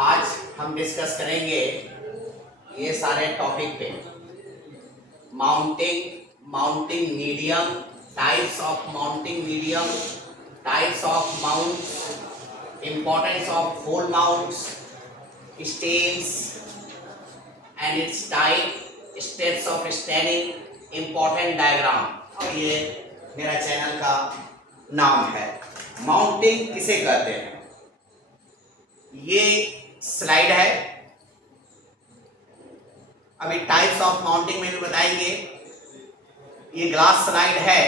आज हम डिस्कस करेंगे ये सारे टॉपिक पे mounting medium, types of mounting medium, types of mounts, importance of full mounts, stains and its type, steps of staining, important diagram। और ये मेरा चैनल का नाम है। माउंटिंग किसे कहते हैं? ये स्लाइड है, अभी टाइप्स ऑफ माउंटिंग में भी बताएंगे। ये ग्लास स्लाइड है,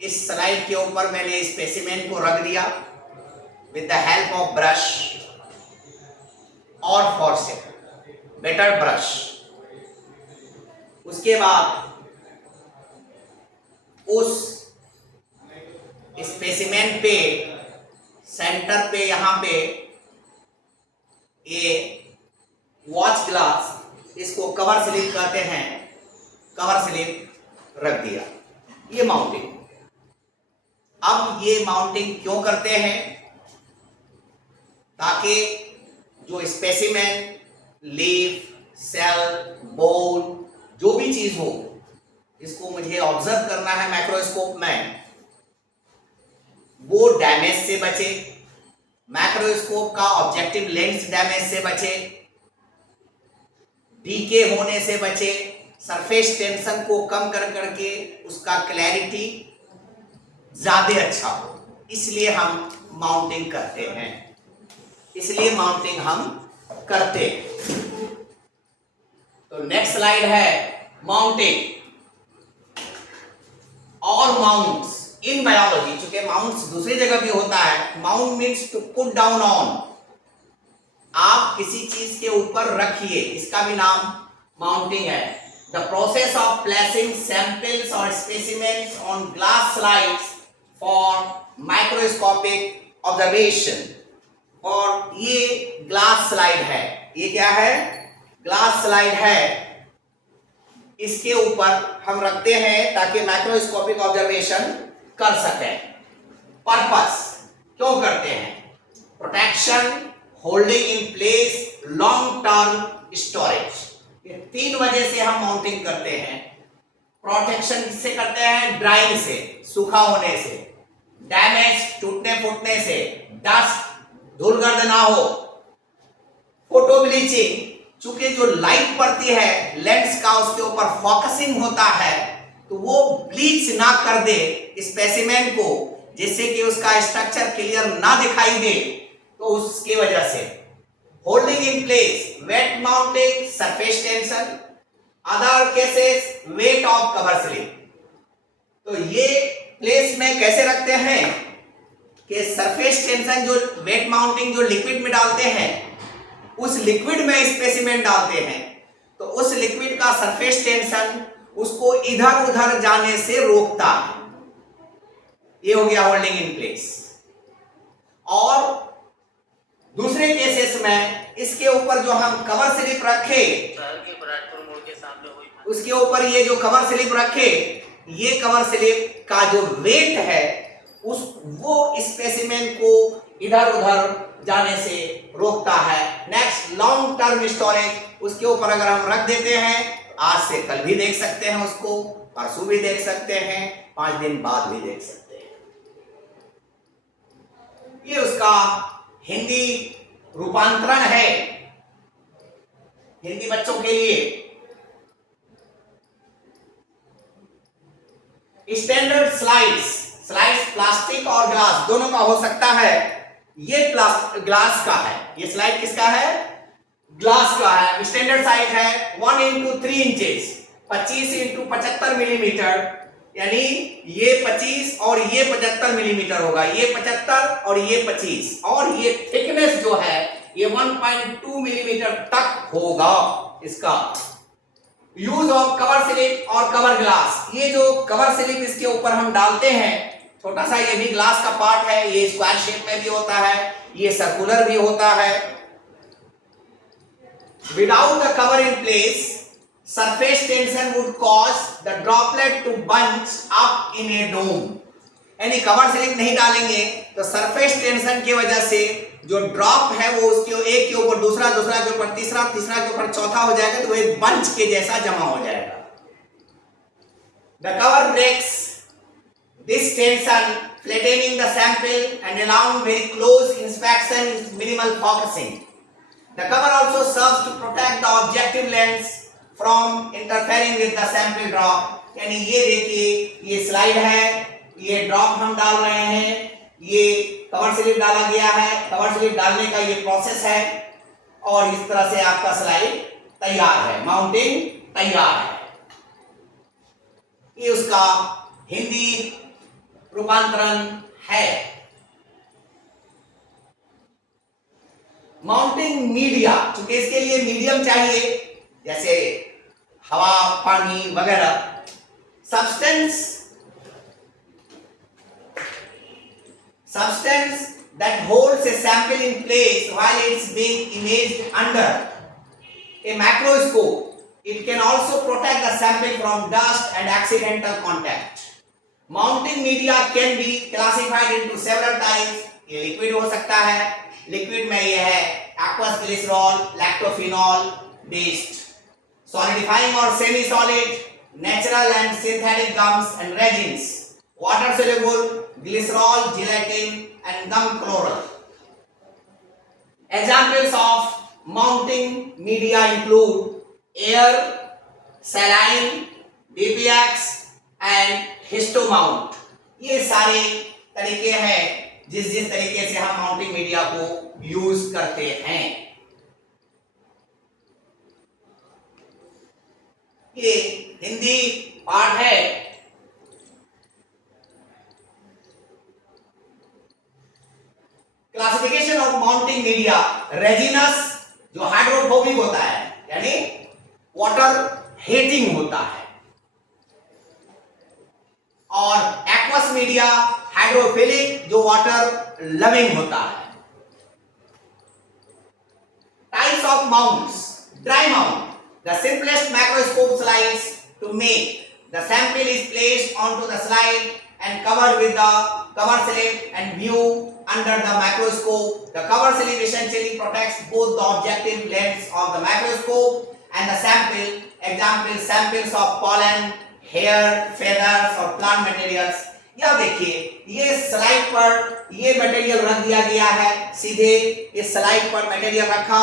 इस स्लाइड के ऊपर मैंने स्पेसिमेन को रख दिया with the help of brush और forceps, better brush। उसके बाद उस स्पेसिमेन पे सेंटर पे यहाँ पे ये वॉच ग्लास, इसको कवर स्लिप कहते हैं, कवर स्लिप रख दिया। ये माउंटिंग। अब ये माउंटिंग क्यों करते हैं? ताकि जो स्पेसिमेन, लीफ, सेल, बोल, जो भी चीज हो, इसको मुझे ऑब्जर्व करना है माइक्रोस्कोप में, वो डैमेज से बचे, माइक्रोस्कोप का ऑब्जेक्टिव लेंस डैमेज से बचे, डीके होने से बचे, सरफेस टेंशन को कम करके उसका क्लैरिटी ज्यादा अच्छा हो। इसलिए हम माउंटिंग करते हैं, इसलिए माउंटिंग हम करते हैं। तो नेक्स्ट स्लाइड है माउंटिंग और माउंट्स इन बायोलॉजी। चूंकि माउंट्स दूसरी जगह भी होता है, mount means to put down on, आप किसी चीज के ऊपर रखिए, इसका भी नाम माउंटिंग है। The process of placing samples और specimens on glass slides for microscopic observation. और ये ग्लास स्लाइड है, ये क्या है? ग्लास स्लाइड है, इसके ऊपर हम रखते हैं ताकि माइक्रोस्कोपिक ऑब्जर्वेशन कर सकें। पर्पस क्यों करते हैं? Protection, holding in place, long term storage. ये तीन वजह से हम माउंटिंग करते हैं। प्रोटेक्शन किससे करते हैं? ड्राइंग से, सूखा होने से, डैमेज, टूटने फूटने से, डस्ट, धूलगर्द ना हो, फोटो ब्लीचिंग, चूंकि जो लाइट पड़ती है लेंस का, उसके ऊपर फोकसिंग होता है, तो वो ब्लीच ना कर दे स्पेसिमेन को, जिससे कि उसका स्ट्रक्चर क्लियर ना दिखाई दे, तो उसकी वजह से। Holding in place, wet mounting, surface tension, other cases weight of cover slip. तो ये प्लेस में कैसे रखते हैं कि सरफेस टेंशन, जो वेट माउंटिंग जो लिक्विड में डालते हैं, उस लिक्विड में स्पेसिमेन डालते हैं, तो उस लिक्विड का सरफेस टेंशन उसको इधर उधर जाने से रोकता है। ये हो गया होल्डिंग इन प्लेस। और दूसरे केसेस में इसके ऊपर जो हम कवर स्लिप रखे, उसके ऊपर ये जो कवर स्लिप रखे, ये कवर स्लिप का जो वेट है वो स्पेसिमेन को इधर उधर जाने से रोकता है। नेक्स्ट, लॉन्ग टर्म स्टोरेज, उसके ऊपर अगर हम रख देते हैं, आज से कल भी देख सकते हैं उसको, परसों भी देख सकते हैं, 5 दिन बाद भी देख सकते हैं। ये उसका हिंदी रूपांतरण है हिंदी बच्चों के लिए। स्टैंडर्ड स्लाइड्स प्लास्टिक और ग्लास दोनों का हो सकता है। ये ग्लास का है, ये स्लाइड किसका है? ग्लास का है। स्टैंडर्ड साइज है 1x3 इंचेस, 25 x 75 मिलीमीटर, यानी ये 25 और ये 75 मिलीमीटर होगा, ये 75 और ये 25, और ये थिकनेस जो है ये 1.2 मिलीमीटर तक होगा इसका। यूज ऑफ कवर स्लिप और कवर ग्लास, ये जो कवर स्लिप इसके ऊपर हम डालते हैं, छोटा सा ये भी ग्लास का पार्ट है, ये स्क्वायर शेप में भी होता है, ये सर्कुलर भी होता है। Without the cover in place, surface tension would cause the droplet to bunch up in a dome यानी कवर स्लिप नहीं डालेंगे तो सरफेस टेंशन की वजह से जो ड्रॉप है वो उसके एक के ऊपर दूसरा, दूसरा के ऊपर तीसरा, तीसरा के ऊपर चौथा हो जाएगा, तो वो एक बंच के जैसा जमा हो जाएगा। The cover breaks this tension, flattening the sample and allowing very close inspection with minimal focusing. The cover also serves to protect the objective lens from interfering with the sample drop. यानी ये देखिए, ये slide है, ये drop हम डाल रहे हैं, ये कवर स्लिप डाला गया है, कवर स्लिप डालने का ये प्रोसेस है, और इस तरह से आपका स्लाइड तैयार है, माउंटिंग तैयार है। ये उसका हिंदी रूपांतरण है। माउंटिंग मीडिया, चूंकि इसके लिए मीडियम चाहिए जैसे हवा, पानी वगैरह। Substance that holds a sample in place while it's being imaged under a microscope. It can also protect the sample from dust and accidental contact. Mounting media can be classified into several types. ये liquid हो सकता है, liquid में ये है aqueous glycerol, lactophenol based, solidifying or semi solid, natural and synthetic gums and resins, water soluble, glycerol, gelatin and gum chloride. Examples of mounting media include air, saline, DPX and histomount. ये सारे तरीके हैं जिस तरीके से हम mounting media को use करते हैं। ये हिंदी पाठ है। Classification of mounting media, resinous जो हाइड्रोफोबिक होता है यानी वाटर हेटिंग होता है, और एक्वस मीडिया हाइड्रोफिलिक जो वाटर लविंग होता है। Types of mounts, dry mount, the simplest macroscope slides to make. The sample is placed onto the slide and covered with the cover slip and view under the microscope. The cover slip essentially protects both the objective lens of the microscope and the sample. Example, samples of pollen, hair, feathers or plant materials. यह देखिए, ये slide पर ये material रख दिया गया है, सीधे इस स्लाइड पर मटेरियल रखा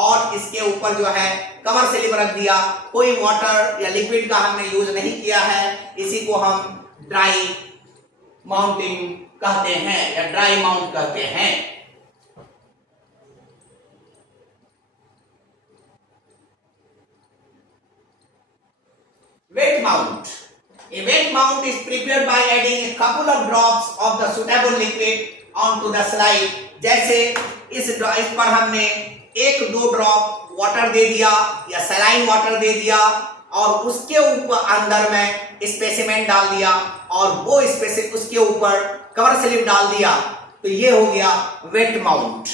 और इसके ऊपर जो है कवर स्लिप रख दिया। कोई वाटर या लिक्विड का हमने यूज नहीं किया है। इसी को हम ड्राई माउंटिंग कहते हैं या ड्राई माउंट कहते हैं। Wet mount, a wet mount is prepared by adding a couple of drops of the suitable liquid onto the slide. जैसे इस पर हमने एक दो ड्रॉप वाटर दे दिया या सलाइन वाटर दे दिया और उसके ऊपर अंदर में स्पेसिमेन डाल दिया और वो स्पेसिमेन उसके ऊपर कवर स्लिप डाल दिया, तो ये हो गया wet mount.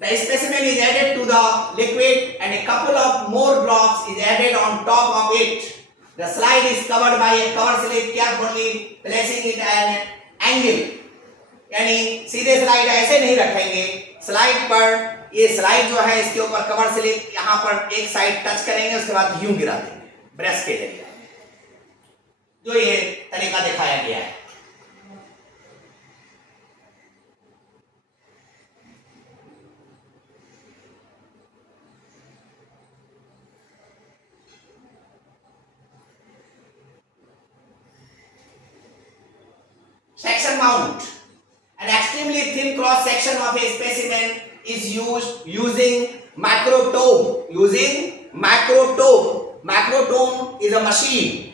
The specimen is added to the liquid and a couple of more drops is added on top of it. The slide is covered by a cover slip, carefully placing it at an angle. यानी सीधे slide ऐसे नहीं रखेंगे, slide पर ये slide जो है इसके ऊपर कवर स्लिप यहाँ पर एक साइड टच करेंगे, उसके बाद यूं गिरा देंगे ब्रश के जरिए, जो ये तरीका दिखाया गया है। Section mount, an extremely thin cross section of a specimen is used using macrotome. Macrotome is a machine.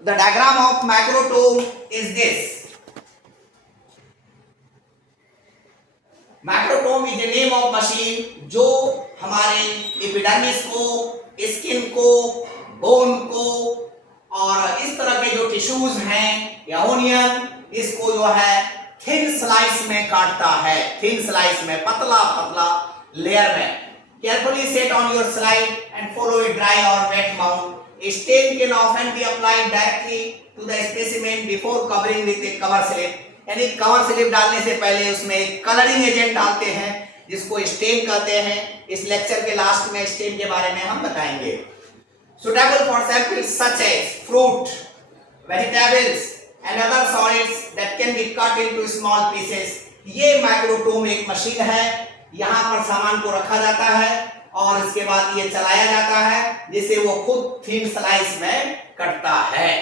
The diagram of macrotome is this. Macrotome is the name of machine जो हमारे एपिडर्मिस को, skin को, bone को और इस तरह के जो टिश्यूज हैं या ओनियन, इसको जो है थिन स्लाइस में काटता है, थिन स्लाइस में, पतला पतला लेयर में। Carefully set on your slide and follow a dry or wet mount. A stain can often be applied directly to the specimen before covering with a cover slip, यानी cover slip डालने से पहले उसमें एक colouring agent डालते हैं जिसको stand कहते हैं। इस लेक्चर के लास्ट में स्टेन के बारे में हम बताएंगे। Suitable for samples such as fruit, vegetables and other solids that can be cut into small pieces. ये माइक्रोटोम एक मशीन है, यहाँ पर सामान को रखा जाता है और इसके बाद ये चलाया जाता है जिससे वो खुद थिन स्लाइस में कटता है।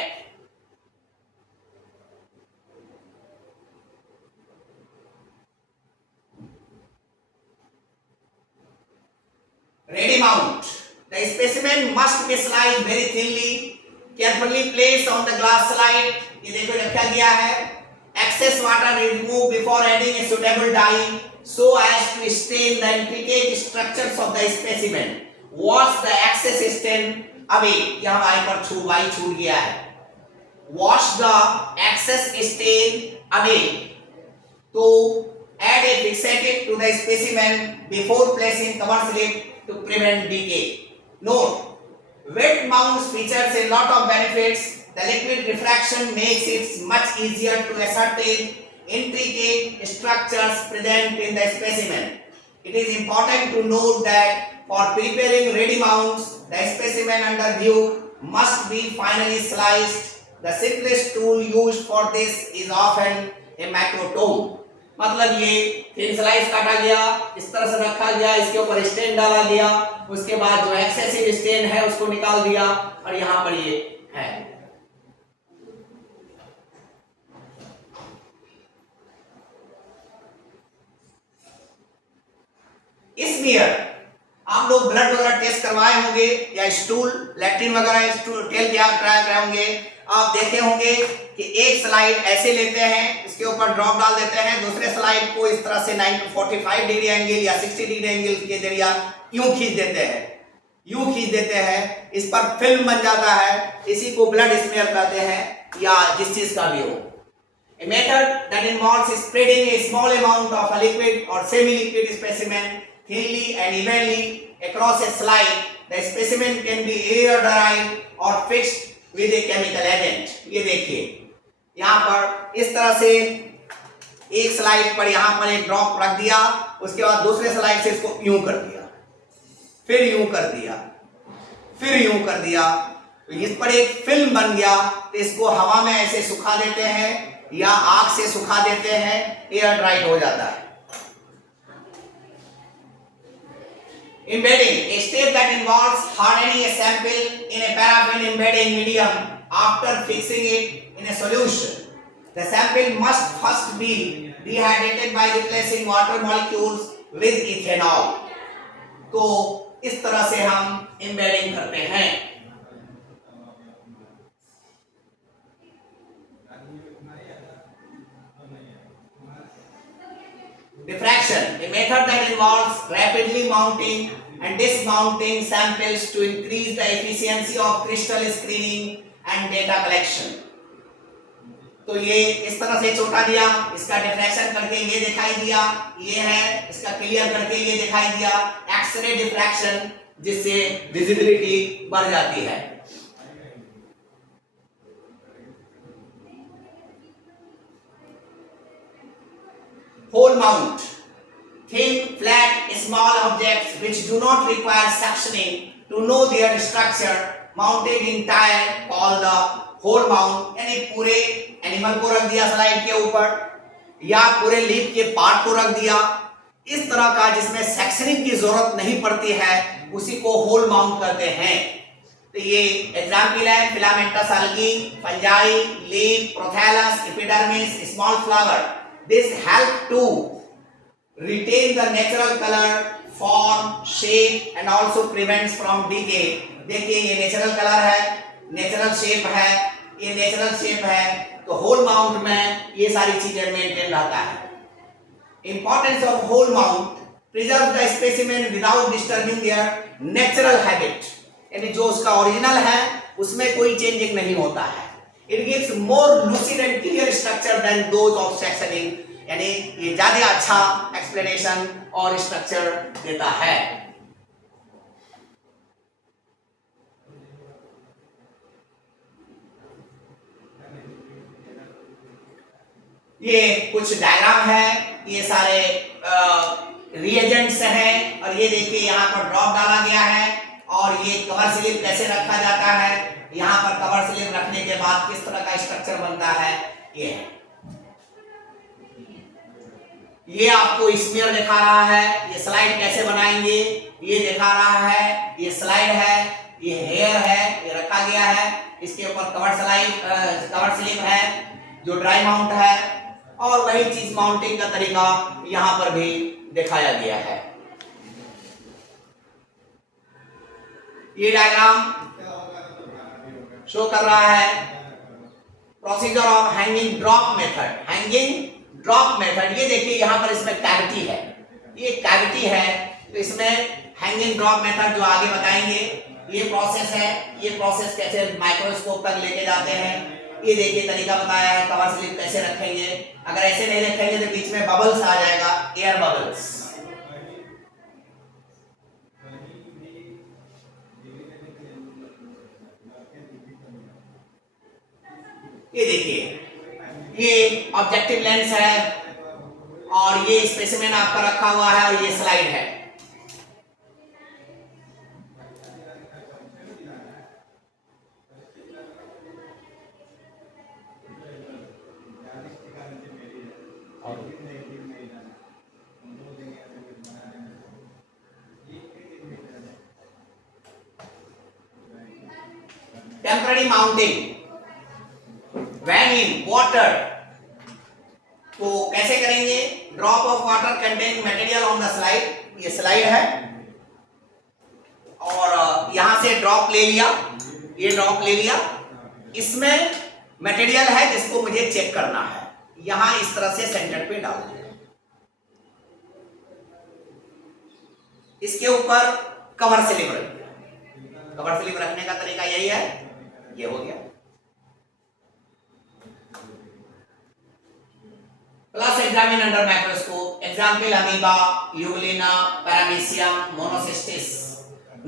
Ready mount. The specimen must be sliced very thinly, carefully placed on the glass slide. ये देखो रखा गया है। Excess water is removed before adding a suitable dye so as to stain the intricate structures of the specimen. Wash the excess stain away. यहाँ हमारे पर Y छूट गया है। Wash the excess stain away. तो add a fixative to the specimen before placing cover slip to prevent decay. Note: wet mounts features a lot of benefits. The liquid diffraction makes it much easier to ascertain intricate structures present in the specimen. It is important to note that for preparing ready mounts, the specimen under view must be finely sliced. The simplest tool used for this is often a macrotome. मतलब ये thin slice काटा गया, इस तरह से रखा गया, इसके ऊपर स्टेन डाला गया, उसके बाद जो एक्सेसिव स्टेन है उसको निकाल दिया और यहाँ पर ये है। स्मीयर, आप लोग ब्लड वगैरह टेस्ट करवाए होंगे या स्टूल लैट्रिन वगैरह टेल क्या ट्राई कराए होंगे। आप देखे होंगे कि एक स्लाइड ऐसे लेते हैं, इसके ऊपर ड्रॉप डाल देते हैं, दूसरे स्लाइड को इस तरह से 45 डिग्री एंगल या 60 डिग्री एंगल के जरिए यूं खींच देते हैं, यूं खींच देते हैं, इस पर फिल्म बन जाता है। इसी को ब्लड स्मीयर कहते हैं या जिस चीज का भी हो। A method that involves spreading a small amount of a liquid or semi-liquid specimen thinly and evenly across a slide. The specimen can be air dried or fixed with a chemical agent. ये देखिए यहाँ पर इस तरह से एक slide पर यहाँ पर एक ड्रॉप रख दिया, उसके बाद दूसरे स्लाइड से इसको यूं कर दिया, फिर यूं कर दिया, फिर यूं कर दिया, तो इस पर एक फिल्म बन गया। तो इसको हवा में ऐसे सुखा देते हैं या आग से सुखा देते हैं, एयर ड्राइड हो जाता है। Embedding, a step that involves hardening a sample in a paraffin embedding medium after fixing it in a solution. The sample must first be dehydrated by replacing water molecules with ethanol. तो इस तरह से हम embedding करते हैं। Diffraction, a method that involves rapidly mounting and dismounting samples to increase the efficiency of crystal screening and data collection. तो ये इस तरह से छोटा दिया, इसका डिफ्रैक्शन करके ये दिखाई दिया, ये है, इसका क्लियर करके ये दिखाई दिया, एक्सरे डिफ्रैक्शन, जिससे विजिबिलिटी बढ़ जाती है। Hole mount, thin, flat, small objects which do not require sectioning to know their structure, mounted in tire called the hole mount। यानी पूरे एनिमल को रख दिया स्लाइड के ऊपर या पूरे लीफ के पार्ट को रख दिया, इस तरह का जिसमें सेक्शनिंग की जरूरत नहीं पड़ती है, उसी को होल माउंट कहते हैं। तो ये एग्जाम्पल है filamentous algae, fungi, leaf, prothallus, epidermis, small flower. This help to retain the natural color, form, shape and also prevents from decay। देखिए ये नेचुरल कलर है, नेचुरल शेप है, ये नेचुरल शेप है, तो होल माउंट में ये सारी चीजें मेंटेन रहता है। Importance of hole mount: preserve the specimen without disturbing their natural habitat। यानी जो उसका ओरिजिनल है उसमें कोई चेंजिंग नहीं होता है। It gives more lucid and clear structure than those of sectioning। यानी ये ज्यादा अच्छा एक्सप्लेनेशन और स्ट्रक्चर देता है। ये कुछ डायग्राम है, ये सारे रिएजेंट्स हैं, और ये देखिए यहाँ पर ड्रॉप डाला गया है, और ये कवर स्लिप कैसे रखा जाता है, यहाँ पर कवर स्लिप रखने के बाद किस तरह का स्ट्रक्चर बनता है, ये है। ये आपको स्मीयर दिखा रहा है, ये स्लाइड कैसे बनाएंगे ये दिखा रहा है, ये स्लाइड है, ये हेयर है, ये रखा गया है, इसके ऊपर कवर स्लिप है जो ड्राई माउंट है, और वही चीज माउंटिंग का तरीका यहां पर भी दिखाया गया है। ये डायग्राम शो कर रहा है procedure of hanging drop method. Hanging drop method, ये देखिए यहां पर इसमें कैविटी है, ये कैविटी है, तो इसमें हैंगिंग ड्रॉप मेथड जो आगे बताएंगे ये प्रोसेस है। ये प्रोसेस कैसे माइक्रोस्कोप तक लेके जाते हैं, ये देखिए तरीका बताया है। कवर स्लिप कैसे रखेंगे, अगर ऐसे नहीं रखेंगे तो बीच में बबल्स आ जाएगा, एयर बबल्स। ये देखिए ये ऑब्जेक्टिव लेंस है, और ये स्पेसिमेन आपका रखा हुआ है, और ये स्लाइड है। Temporary mounting when in water, तो कैसे करेंगे? Drop of water containing material on the slide, ये स्लाइड है, और यहां से ड्रॉप ले लिया, ये ड्रॉप ले लिया, इसमें मटेरियल है जिसको मुझे चेक करना है, यहां इस तरह से सेंटर पे डाल दिया, इसके ऊपर कवर स्लिप रख दिया। कवर स्लिप रखने का तरीका यही है, ये हो गया। Plus examine under microscope. Example amoeba, euglena, paramecium, monocystis.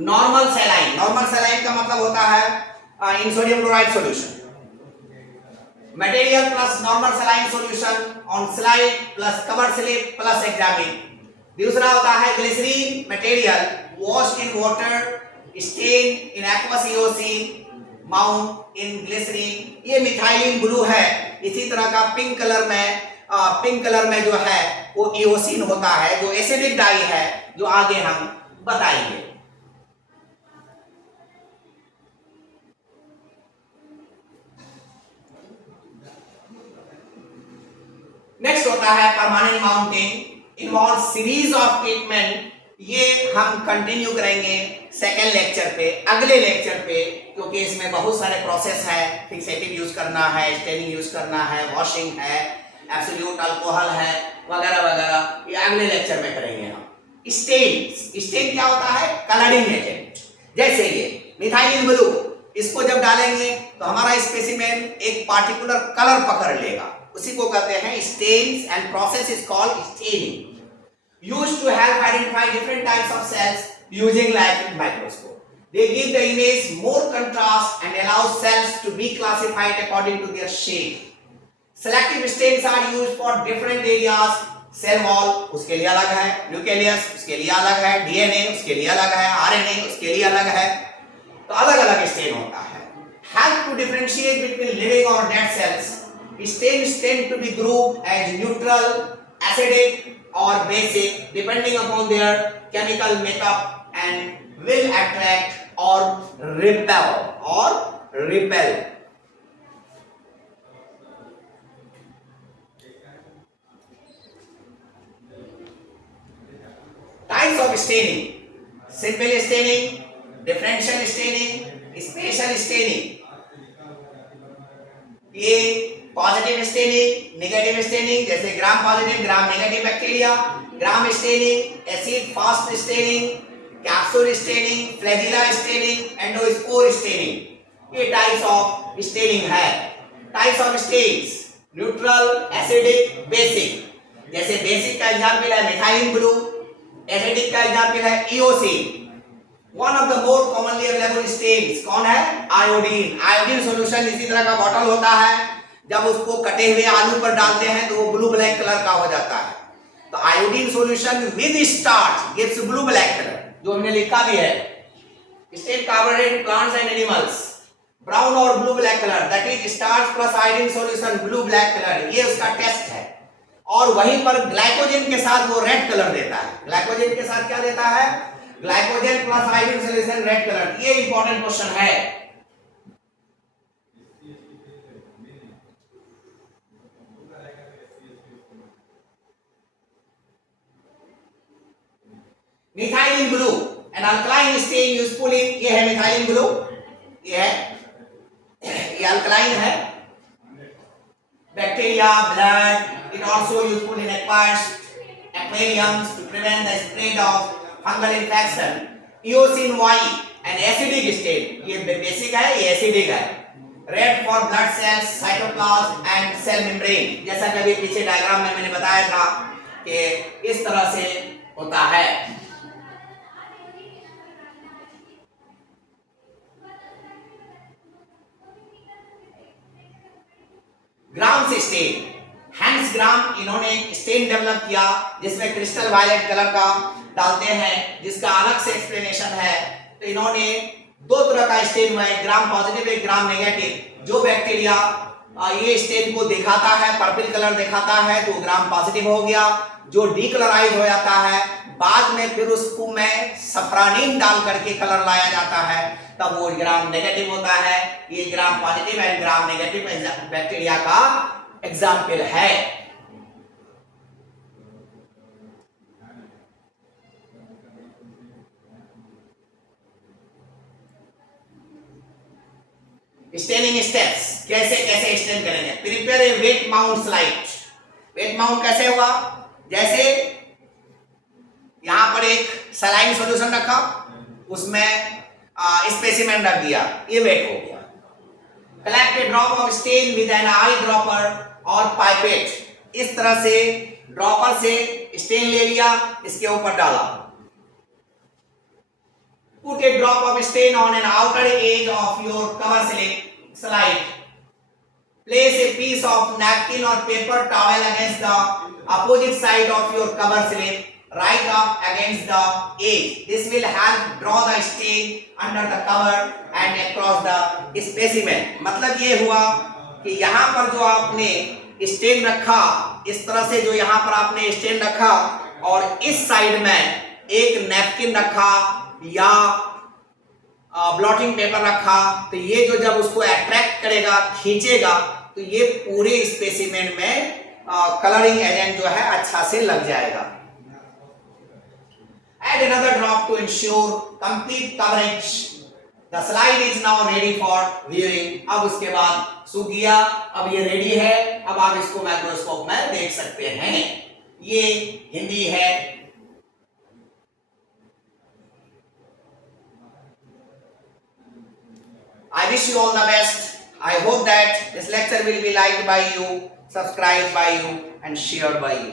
Normal saline, normal saline का मतलब होता है in sodium chloride solution. Material plus normal saline solution on slide plus cover slip plus examine. दूसरा होता है glycerine material washed in water, stain in aqueous eosin, mount in glycerine. ये methylene blue है, इसी तरह का पिंक कलर में जो है वो ईओसिन होता है, जो एसिडिक डाई है, जो आगे हम बताएंगे। नेक्स्ट होता है permanent mounting, involve series of treatment. ये हम कंटिन्यू करेंगे सेकेंड लेक्चर पे, अगले लेक्चर पे, क्योंकि इसमें बहुत सारे प्रोसेस है, फिक्सेटिव यूज करना है, स्टेनिंग यूज करना है, वॉशिंग है, एब्सोल्यूट अल्कोहल है, वगैरह वगैरह, ये अगले लेक्चर में करेंगे हम। स्टेन क्या होता है? Colouring agent. जैसे ये मिथाइलिन ब्लू, इसको जब डालेंगे तो हमारा स्पेसिमेन एक पार्टिकुलर कलर पकड़ लेगा, उसी को कहते हैं stains, and process is called staining, used to help identify different types of cells using light microscope. They give the image more contrast and allow cells to be classified according to their shape. Selective stains are used for different areas. Cell wall उसके लिए अलग है, nucleus उसके लिए अलग है, DNA उसके लिए अलग है, आरएनए उसके लिए अलग है, तो अलग अलग स्टेन होता है। Help to differentiate between living or dead cells. Stains tend to be grouped as neutral, acidic or basic depending upon their chemical makeup and will attract or repel. Types of staining: simple staining, differential staining, spatial staining. ये positive staining, negative staining, जैसे gram positive gram negative bacteria, gram staining, acid fast staining, capsule staining, flagella staining, endospore staining, ये types of staining है। Types of stains: neutral, acidic, basic. जैसे basic का example है methylene blue, acidic का example है eosin. One of the more commonly available stains कौन है? Iodine. Iodine solution इसी तरह का बॉटल होता है, जब उसको कटे हुए आलू पर डालते हैं तो वो ब्लू ब्लैक कलर का हो जाता है। तो iodine solution with starch gives blue black colour, जो हमने लिखा भी है, stain carbonate plants and animals brown और blue black colour, that is starch plus iodine solution blue black colour, ये उसका टेस्ट है। और वहीं पर ग्लाइकोजन के साथ वो रेड कलर देता है। ग्लाइकोजन के साथ क्या देता है? Glycogen plus iodine solution red colour. ये इंपॉर्टेंट क्वेश्चन है। Methylene blue an alkaline stain useful in, ये है मिथाइलिन ब्लू, ये है, ये अल्कलाइन है, bacteria, blood, it also useful in aquariums to prevent the spread of fungal infection. Eosin Y an acidic stain, ये basic है, ये एसिडिक है। Red for blood cells, cytoplasm and cell membrane, जैसा कि अभी पीछे डायग्राम में मैंने बताया था कि इस तरह से होता है। ग्राम से स्टेन, हैंस ग्राम, इन्होंने एक स्टेन डेवलप किया जिसमें क्रिस्टल वायलेट कलर का डालते हैं, जिसका अलग से एक्सप्लेनेशन है। तो इन्होंने दो तरह का स्टेन हुआ है, ग्राम पॉजिटिव एक ग्राम नेगेटिव। जो बैक्टीरिया ये स्टेन को दिखाता है, पर्पल कलर दिखाता है, तो ग्राम पॉजिटिव हो गया। जो डीकलराइज हो जाता है, बाद में फिर उसको में सफ्रानिन डाल करके कलर लाया जाता है, तब वो ग्राम नेगेटिव होता है। ये gram positive and gram negative bacteria का एग्जाम्पल है। स्टेनिंग स्टेप्स, कैसे कैसे स्टेन करेंगे। Prepare a wet mount slide. Wet mount कैसे होगा? जैसे यहां पर एक सलाइन सॉल्यूशन रखा, उसमें स्पेसिमेन रख दिया, ये वेट हो गया। Collect a drop of stain with an eye dropper और पाइपेट, इस तरह से ड्रॉपर से स्टेन ले लिया, इसके ऊपर डाला। Put a drop of stain on an outer edge of your cover slide. Place a piece of napkin or paper towel against the opposite side of your cover slip, right up against the edge. This will help draw the stain under the cover and across the specimen. मतलब ये हुआ कि यहाँ पर जो आपने stand रखा, इस तरह से जो यहाँ पर आपने स्टेन रखा और इस साइड में एक नैपकिन रखा या ब्लॉटिंग पेपर रखा, तो ये जो जब उसको अट्रैक्ट करेगा, खींचेगा, तो ये पूरे स्पेसिमेन में कलरिंग एजेंट जो है अच्छा से लग जाएगा। Add another drop to ensure complete coverage. The slide is now ready for viewing. अब उसके बाद सूख गया, अब ये रेडी है, अब आप इसको माइक्रोस्कोप में देख सकते हैं। ये हिंदी है। I wish you all the best. I hope that this lecture will be liked by you, subscribed by you and shared by you.